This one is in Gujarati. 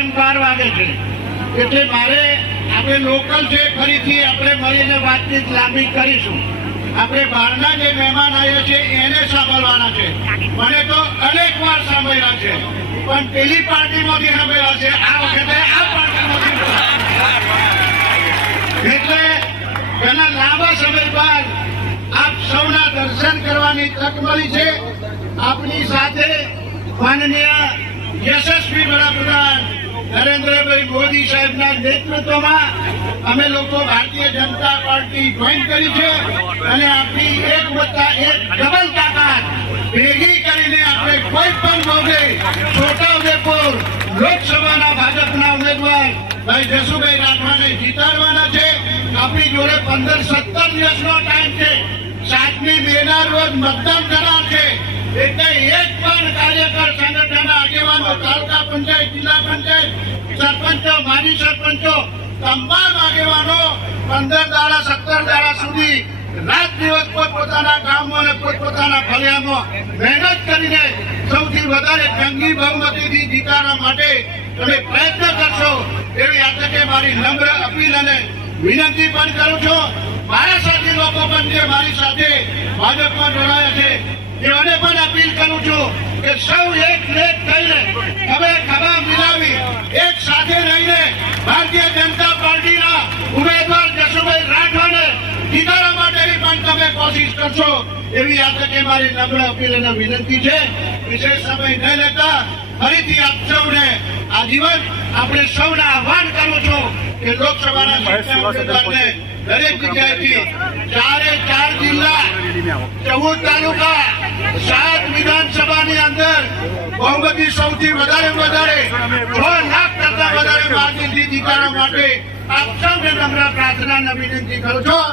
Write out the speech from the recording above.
ટાઈમ 12 વાગે છે, એટલે મારે આપણે લોકલ છે, ફરીથી આપણે મળીને વાતચીત લાંબી કરીશું. આપણે બહારના જે મહેમાન આવ્યા છે એને સાંભળવાના છે. મને તો અનેક વાર સાંભળ્યા છે, પણ પેલી પાર્ટીમાંથી સાંભળ્યા છે, આ વખતે આ પાર્ટીમાંથી. એટલે ઘણા લાંબા સમય બાદ આપ સૌના દર્શન કરવાની તક મળી છે. આપની સાથે માનનીય યશસ્વી વડાપ્રધાન નરેન્દ્રભાઈ મોદી સાહેબના નેતૃત્વમાં અમે લોકો ભારતીય જનતા પાર્ટી જોઈન કરી છે અને આપણી 1+1 ડબલ તાકાત ભેગી કરીને આપણે કોઈ પણ મોગે છોટાઉદેપુર લોકસભાના ભાજપના ઉમેદવાર ભાઈ જસુભાઈ રાઠવાને જીતાડવાના છે. આપણી જોડે 15-17 દિવસનો ટાઈમ છે. 7મી મેના રોજ મતદાન કરાર છે. એટલે એક પણ કાર્યકર સંગઠનના આગેવાનો, તાલુકા પંચાયત, જિલ્લા પંચાયત, સરપંચો, માજી સરપંચો, તમામ આગેવાનો 15 દાડા 17 દાડા સુધી રાત દિવસ પોતપોતાના ગામમાં અને પોતપોતાના ફળિયામાં મહેનત કરીને સૌથી વધારે જંગી બહુમતીથી જીતાડવા માટે તમે પ્રયત્ન કરશો એવી આ તકે મારી નમ્ર અપીલ અને વિનંતી પણ કરું છું. મારા સાથી લોકો પણ જે મારી સાથે ભાજપમાં જોડાયા છે એઓને પણ અપીલ કરું છું કે સૌ એક થઈને ખભા મિલાવી એક સાથે રહીને ભારતીય જનતા પાર્ટીના ઉમેદવાર જસુભાઈ રાઠવાને જીતાડવા માટેની પણ તમે કોશિશ કરશો એવી આ તકે મારી નમ્ર અપીલ અને વિનંતી છે. વિશેષ સમય ન લેતા ફરીથી આપ સૌને આજીવન આપણે સૌને આહ્વાન કરું છું કે લોકસભાના ઉમેદવારને દરેક જગ્યાએથી 4 જિલ્લા, 14 તાલુકા, 7 વિધાનસભાની અંદર બહુમતી સૌથી વધારે 6 લાખ કરતા વધારે માર્જિનથી જીતાડવા માટે આપ સૌને નમ્ર પ્રાર્થના અને વિનંતી કરું છું.